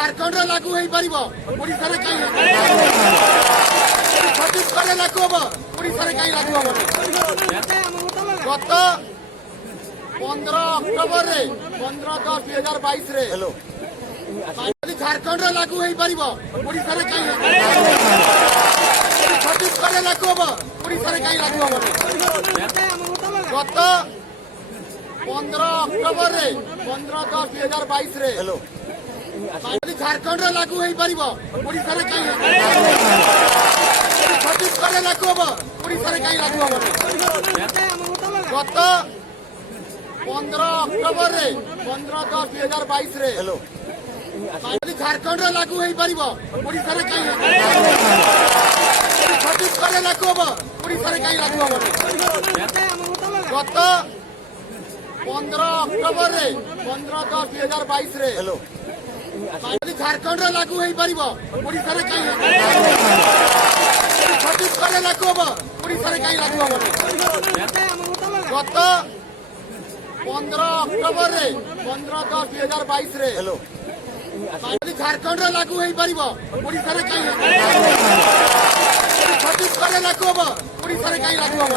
झारखंड लागू हो पार ओडिशा छत्तीसगढ़ लागू हम ओडिशा कहीं लागू हम गत 15 अक्टोबर 15/10/2022 झारखंड लागू हो पार ओडिशा कहीं छत्तीसगढ़ लागू हम ओडिशा कहीं लागू हम गत 15 अक्टोबर 15/10/2022 झारखंड लागू हो पार ओडिशा कहीं छत्तीसगढ़ लागू हम ओडिशा कहीं लागू हम गत 15 अक्टोबर 15/10/2022 झारखंड लागू हो पार ओडिशा कहीं छत्तीसगढ़ लागू हम ओडिशा कहीं लागू हम गत 15 अक्टोबर 15/10/2022 झारखंड लागू हो पार ओडिशा कहीं छत्तीसगढ़ लागू हम ओडिशा कहीं लागू हम गत 15 अक्टोबर 15/10/2022 झारखंड लागू हो पार ओडिशा कहीं छत्तीसगढ़ लागू हम ओडिशा कहीं लागू हम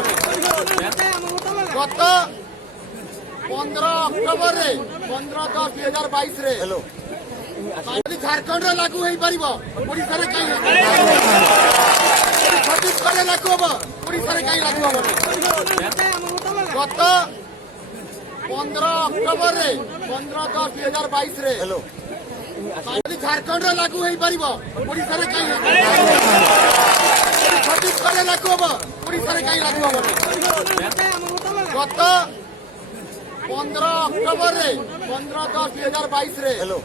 गत 15 अक्टोबर 15/10/2022 झारखंड लागू हो पार ओडिशा कहीं छत्तीसगढ़ लागू हम ओडिशा कहीं लागू हम गत 15 अक्टोबर 15/10/2022 झारखंड लागू हो पार ओडिशा कहीं छत्तीसगढ़ लागू हम ओडिशा कहीं लागू हम गत 15 अक्टोबर 15/10/2022